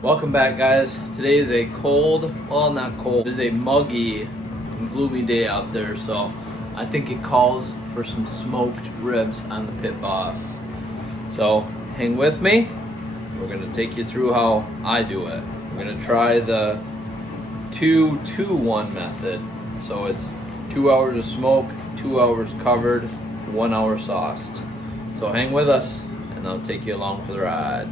Welcome back, guys. Today is a cold, well, not cold, it is a muggy and gloomy day out there, so I think it calls for some smoked ribs on the Pit Boss. So hang with me. We're gonna take you through how I do it. We're gonna try the 2-2-1 method. So it's 2 hours of smoke, 2 hours covered, 1 hour sauced. So hang with us and I'll take you along for the ride.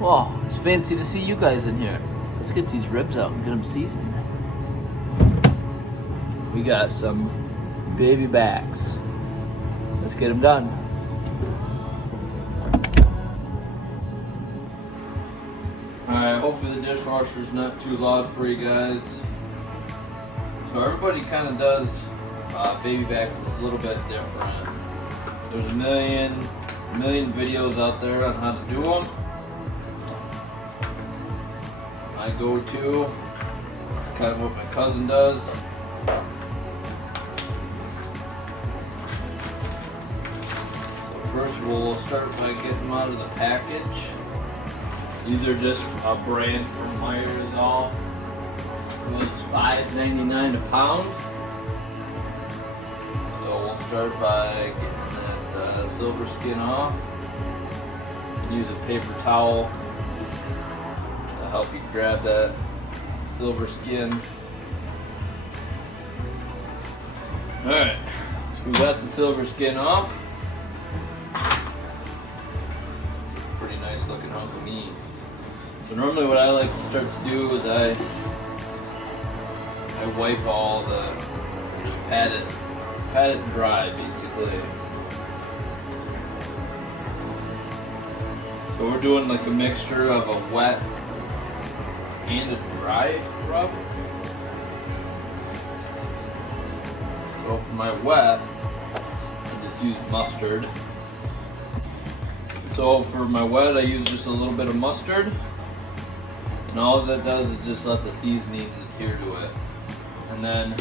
Wow, it's fancy to see you guys in here. Let's get these ribs out and get them seasoned. We got some baby backs. Let's get them done. Alright, hopefully the dishwasher's not too loud for you guys. So everybody kind of does baby backs a little bit different. There's a million videos out there on how to do them. My go-to is kind of what my cousin does. So first we'll start by getting them out of the package. These are just a brand from Myers-All. It was $5.99 a pound. So we'll start by getting that silver skin off. Use a paper towel to help you grab that silver skin. Alright, so we got the silver skin off. It's a pretty nice looking hunk of meat. So normally what I like to start to do is I wipe all the, just pat it dry basically. So we're doing like a mixture of a wet and a dry rub. So for my wet, I just use mustard. So for my wet, I use just a little bit of mustard. And all that does is just let the seasonings adhere to it. And then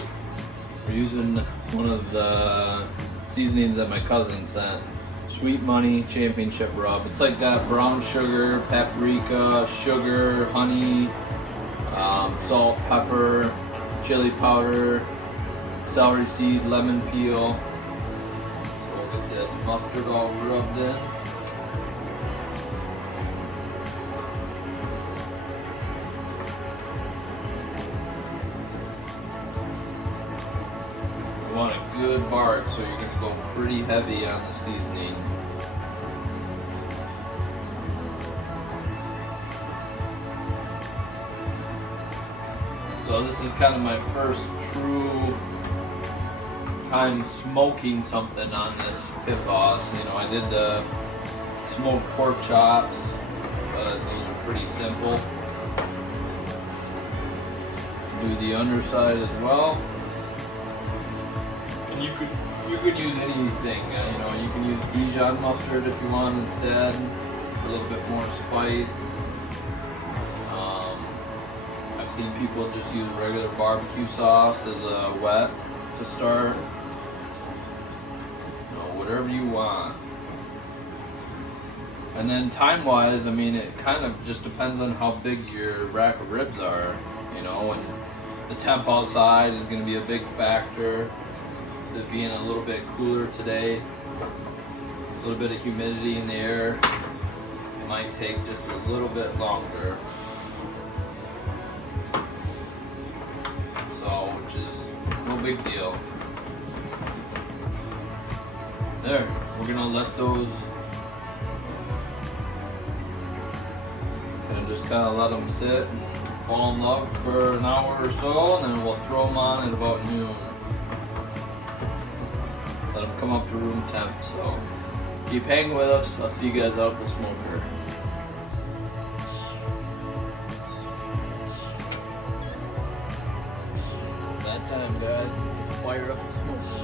we're using one of the seasonings that my cousin sent. Sweet Money Championship Rub. It's like got brown sugar, paprika, sugar, honey, salt, pepper, chili powder, celery seed, lemon peel. We'll get this mustard all rubbed in. You want a good bark, so you're going to go pretty heavy on the seasoning. So this is kind of my first true time smoking something on this Pit Boss. You know, I did the smoked pork chops, but those are pretty simple. Do the underside as well. And you could use anything. You know, you can use Dijon mustard if you want instead, for a little bit more spice. I've seen people just use regular barbecue sauce as a wet to start. You know, whatever you want. And then time-wise, I mean, it kind of just depends on how big your rack of ribs are. You know, and the temp outside is going to be a big factor. It being a little bit cooler today, a little bit of humidity in the air, it might take just a little bit longer. So, which is no big deal. There, we're gonna let those, and just kind of let them sit and fall in love for an hour or so, and then we'll throw them on at about noon. Let them come up to room temp. So keep hanging with us. I'll see you guys out at the smoker. It's that time, guys. Let's fire up the smoker.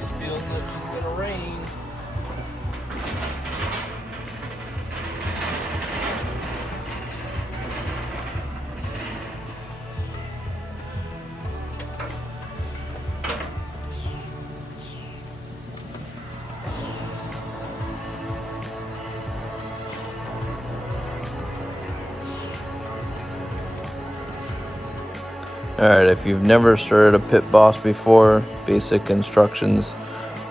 Just feeling that it's gonna rain. Alright, if you've never started a PITBOSS before, basic instructions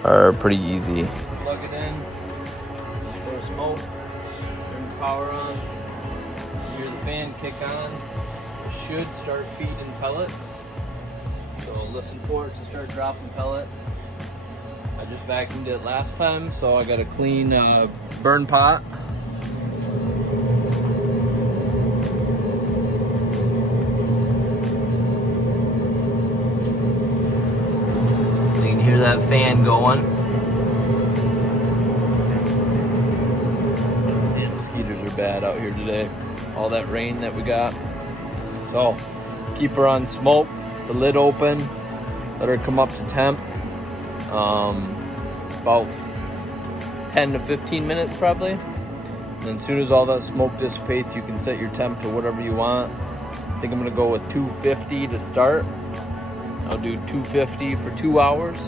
are pretty easy. Plug it in, pour smoke, turn the power on, hear the fan kick on. It should start feeding pellets, so listen for it to start dropping pellets. I just vacuumed it last time, so I got a clean burn pot. Hear that fan going. Man, mosquitoes are bad out here today. All that rain that we got. So, keep her on smoke, the lid open, let her come up to temp. About 10 to 15 minutes probably. And then as soon as all that smoke dissipates, you can set your temp to whatever you want. I think I'm gonna go with 250 to start. I'll do 250 for 2 hours,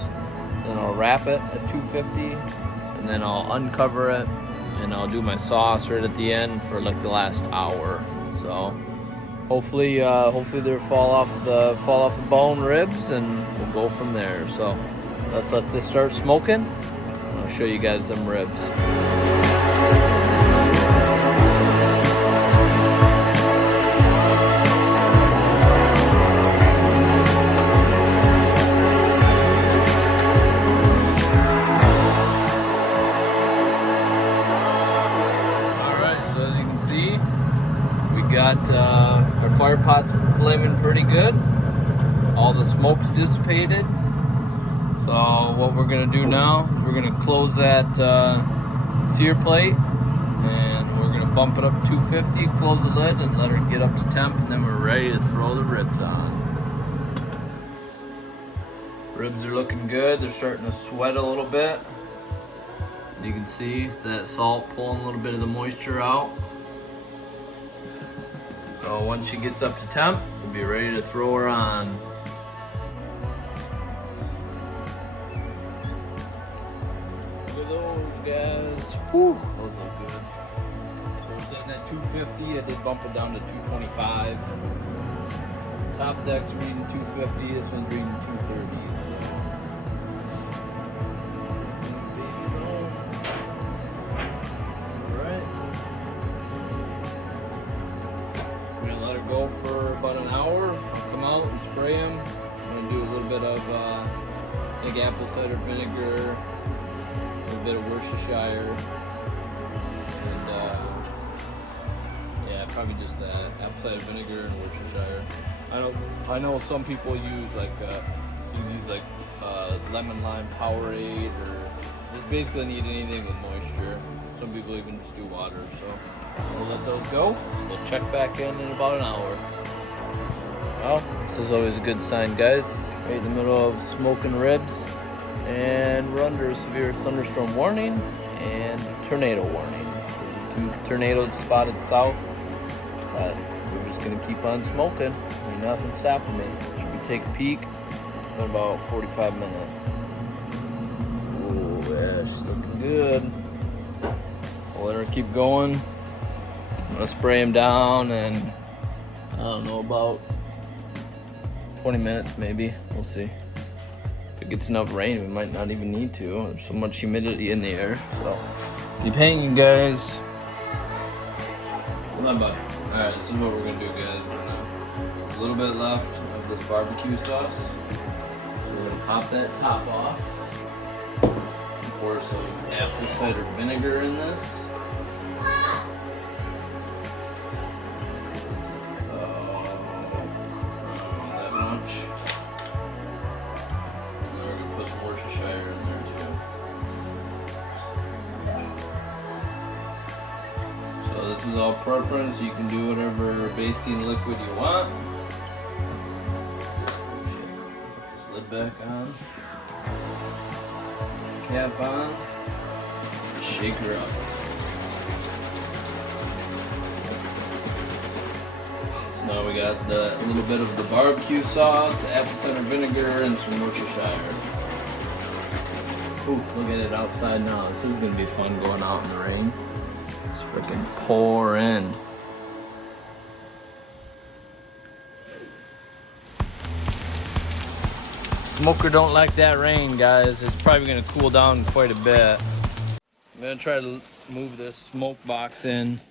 then I'll wrap it at 250, and then I'll uncover it, and I'll do my sauce right at the end for like the last hour. So hopefully they'll fall off the bone ribs, and we'll go from there. So let's let this start smoking. I'll show you guys them ribs. Got our fire pot's flaming pretty good. All the smoke's dissipated. So what we're gonna do now is we're gonna close that sear plate, and we're gonna bump it up to 250, close the lid, and let her get up to temp, and then we're ready to throw the ribs on. Ribs are looking good. They're starting to sweat a little bit. You can see it's that salt pulling a little bit of the moisture out. So once she gets up to temp, we'll be ready to throw her on. Look at those guys. Whew, those look good. So we're sitting at 250. I did bump it down to 225. Top deck's reading 250. This one's reading 230. Go for about an hour. I'll come out and spray them. I'm going to do a little bit of apple cider vinegar, a little bit of Worcestershire, and yeah, probably just that, apple cider vinegar and Worcestershire. I know some people use lemon lime Powerade, or just basically need anything with moisture. Some people even just do water, so we'll let those go. We'll check back in about an hour. Well, this is always a good sign, guys. Right in the middle of smoking ribs, and we're under a severe thunderstorm warning and tornado warning. There's 2 tornadoes spotted south, but we're just gonna keep on smoking. Ain't nothing stopping me. Should we take a peek in about 45 minutes? Oh yeah, she's looking good. We'll let her keep going. I'm gonna spray him down, and I don't know, about 20 minutes maybe. We'll see. If it gets enough rain, we might not even need to. There's so much humidity in the air. So keep hanging, guys. My bad. Alright, this is what we're gonna do, guys. We're gonna a little bit left of this barbecue sauce. We're gonna pop that top off. Pour some apple cider vinegar in this. Not that much. And we're gonna put some Worcestershire in there too. So this is all preference. You can do whatever basting liquid you want. Just lid back on. Cap on. Shake her up. Now we got a little bit of the barbecue sauce, the apple cider vinegar, and some Worcestershire. Ooh, look at it outside now. This is gonna be fun going out in the rain. It's freaking pouring. Smoker don't like that rain, guys. It's probably gonna cool down quite a bit. I'm gonna try to move this smoke box in.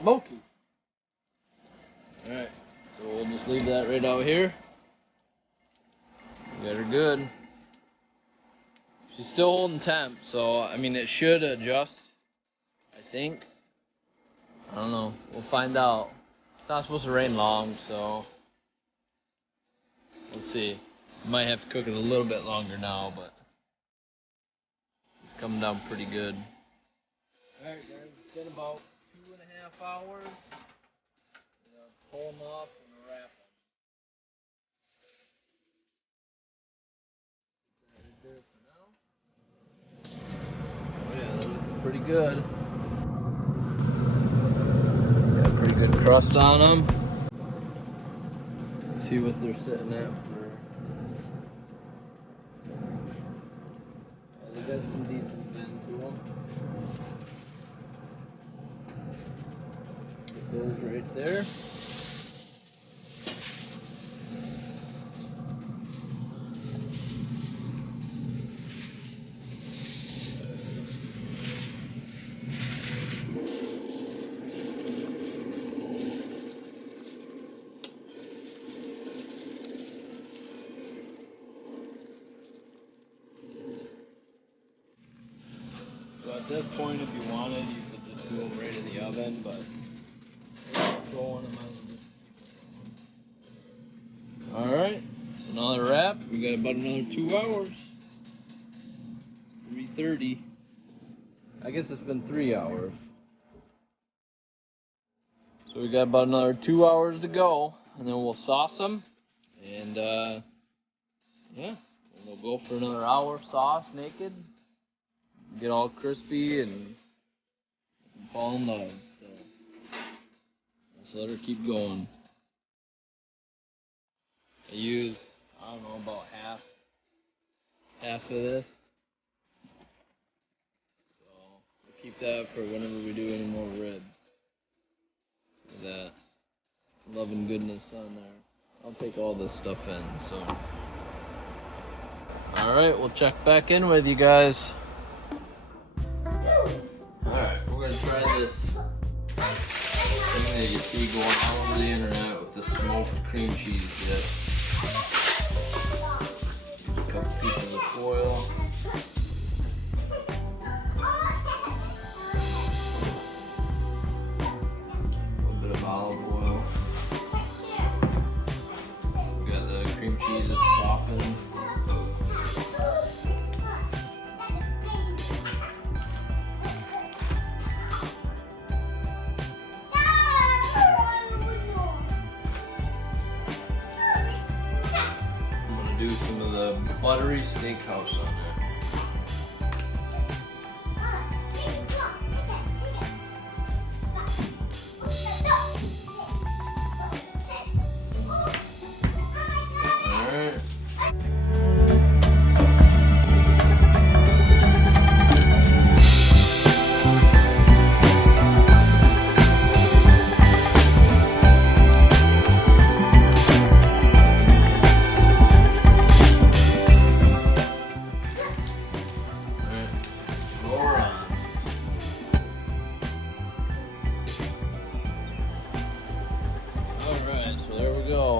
Smoky. Alright, so we'll just leave that right out here. Got her good. She's still holding temp, so I mean it should adjust, I think. I don't know, we'll find out. It's not supposed to rain long, so we'll see. Might have to cook it a little bit longer now, but it's coming down pretty good. Alright guys, it's been about 2.5 hours. Pull them off and wrap them. Right there for now. Oh yeah, they're looking pretty good. Got a pretty good crust on them. See what they're sitting at for. Yeah, they got some decent bend to them. Put those right there. So at this point, if you wanted, you could just do them right in the oven, but going them out. Alright, so now they're wrapped. We got about another 2 hours. 3:30. I guess it's been 3 hours. So we got about another 2 hours to go, and then we'll sauce them. And yeah, we'll go for another hour sauce naked. Get all crispy and fall in love. So let's let her keep going. I use, I don't know, about half of this. So we'll keep that for whenever we do any more ribs. That love and goodness on there. I'll take all this stuff in. So alright, we'll check back in with you guys. Alright, we're gonna try this thing that you see going all over the internet with the smoked cream cheese dip. Use a couple pieces of foil. A little bit of olive oil. We got the cream cheese that's softened. do some of the buttery steakhouse on there.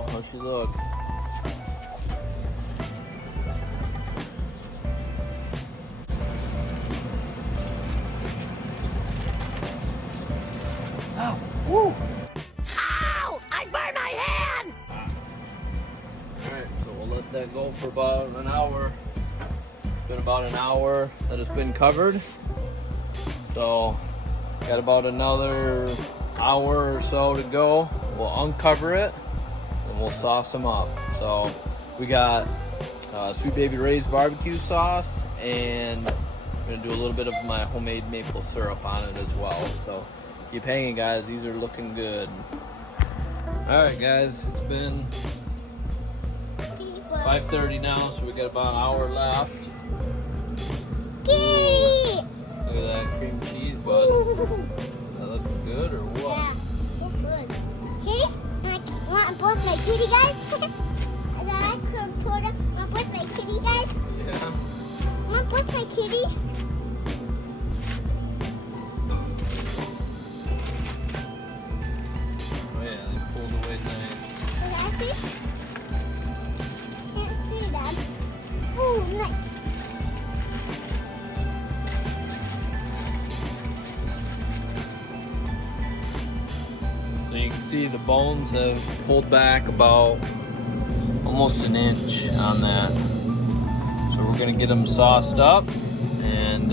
How she look? Ow! Woo! Ow! I burned my hand! Alright, so we'll let that go for about an hour. It's been about an hour that it's been covered. So, got about another hour or so to go. We'll uncover it. We'll sauce them up. So we got Sweet Baby Ray's barbecue sauce, and I'm gonna do a little bit of my homemade maple syrup on it as well. So keep hanging, guys. These are looking good. All right, guys. It's been 5:30 now, so we got about an hour left. Kitty! Look at that cream cheese, bud. That looking good or what? Yeah, looks good. Kitty? Want to post my kitty, guys? And then I could put up, want to post my kitty, guys? Yeah. Want to post my kitty? Oh yeah, they pulled away nice. Can I see? Can't see them. Ooh, nice. So you can see the bones have pulled back about almost an inch on that. So we're gonna get them sauced up and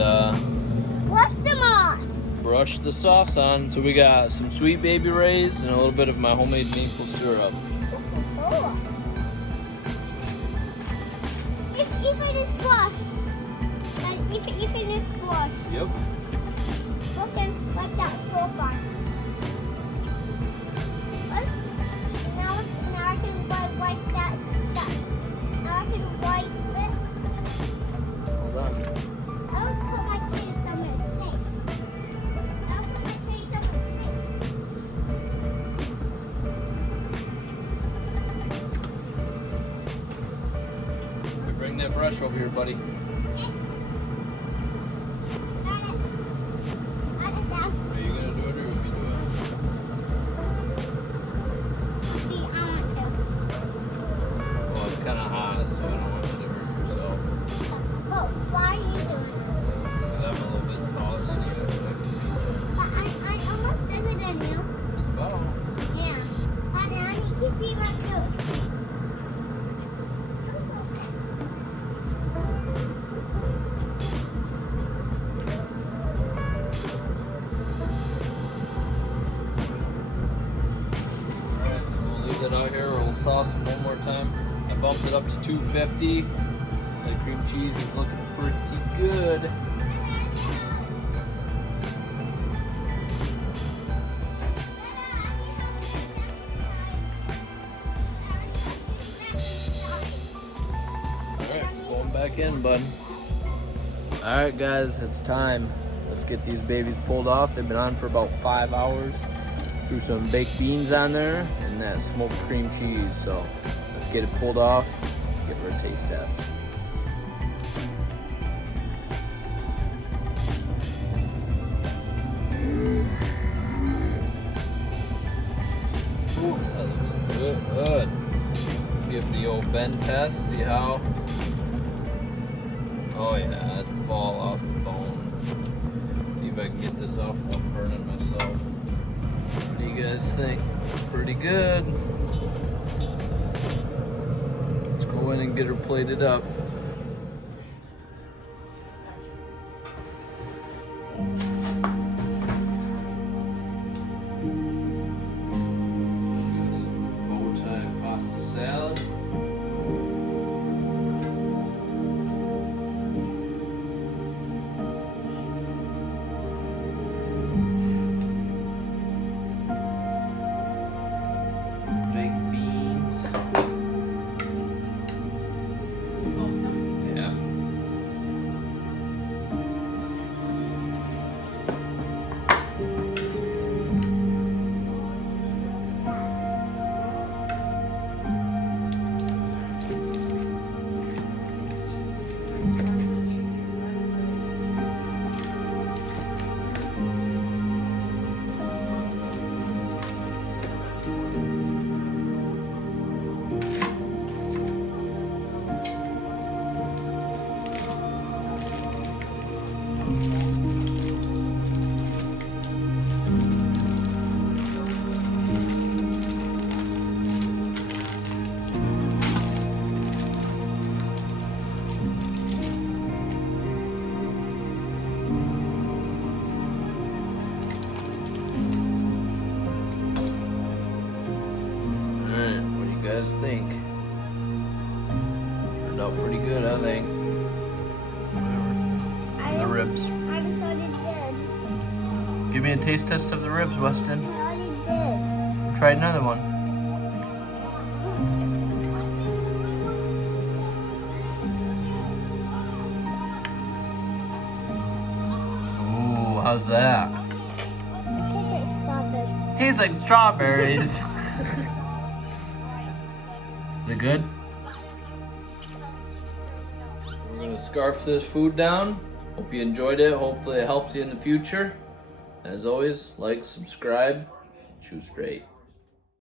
Brush them off. brush the sauce on. So we got some Sweet Baby Ray's and a little bit of my homemade maple syrup. Cool. If it is brush, like if it is brush, Yep. okay, like that so far. Now I can wipe that. Now I can wipe it. Hold on. I'll put my kitty somewhere safe. I'll put my kitty somewhere safe. Okay, bring that brush over here, buddy. Got it. Got it down. Are you gonna do it or will we do it? See, I want to. Well, it's kind of hot, so I don't want you to hurt yourself. Oh, why are you doing it? 'Cause I'm a little bit taller than you, so I can reach it. But I'm almost bigger than you. Just about. Yeah. Honey, I need to keep you right too. Alright, so we'll leave it out here. We'll sauce them one more time. I bumped it up to 250. The cream cheese is looking pretty good. Alright, going back in, bud. Alright, guys, it's time. Let's get these babies pulled off. They've been on for about 5 hours. Threw some baked beans on there and that smoked cream cheese. So let's get it pulled off, give her a taste test. Ooh, that looks good. Give the old bend test, see how. Oh yeah, that's fall off the bone. See if I can get this off without burning myself. What do you guys think? Pretty good. Let's go in and get her plated up. Bow tie pasta salad. guys think? Turned out pretty good, I think. Whatever. The ribs. I just already did. Give me a taste test of the ribs, Weston. I already did. Try another one. Ooh, how's that? Tastes like strawberry. Tastes like strawberries. Is it good? We're gonna scarf this food down. Hope you enjoyed it. Hopefully it helps you in the future. As always, like, subscribe, chew straight.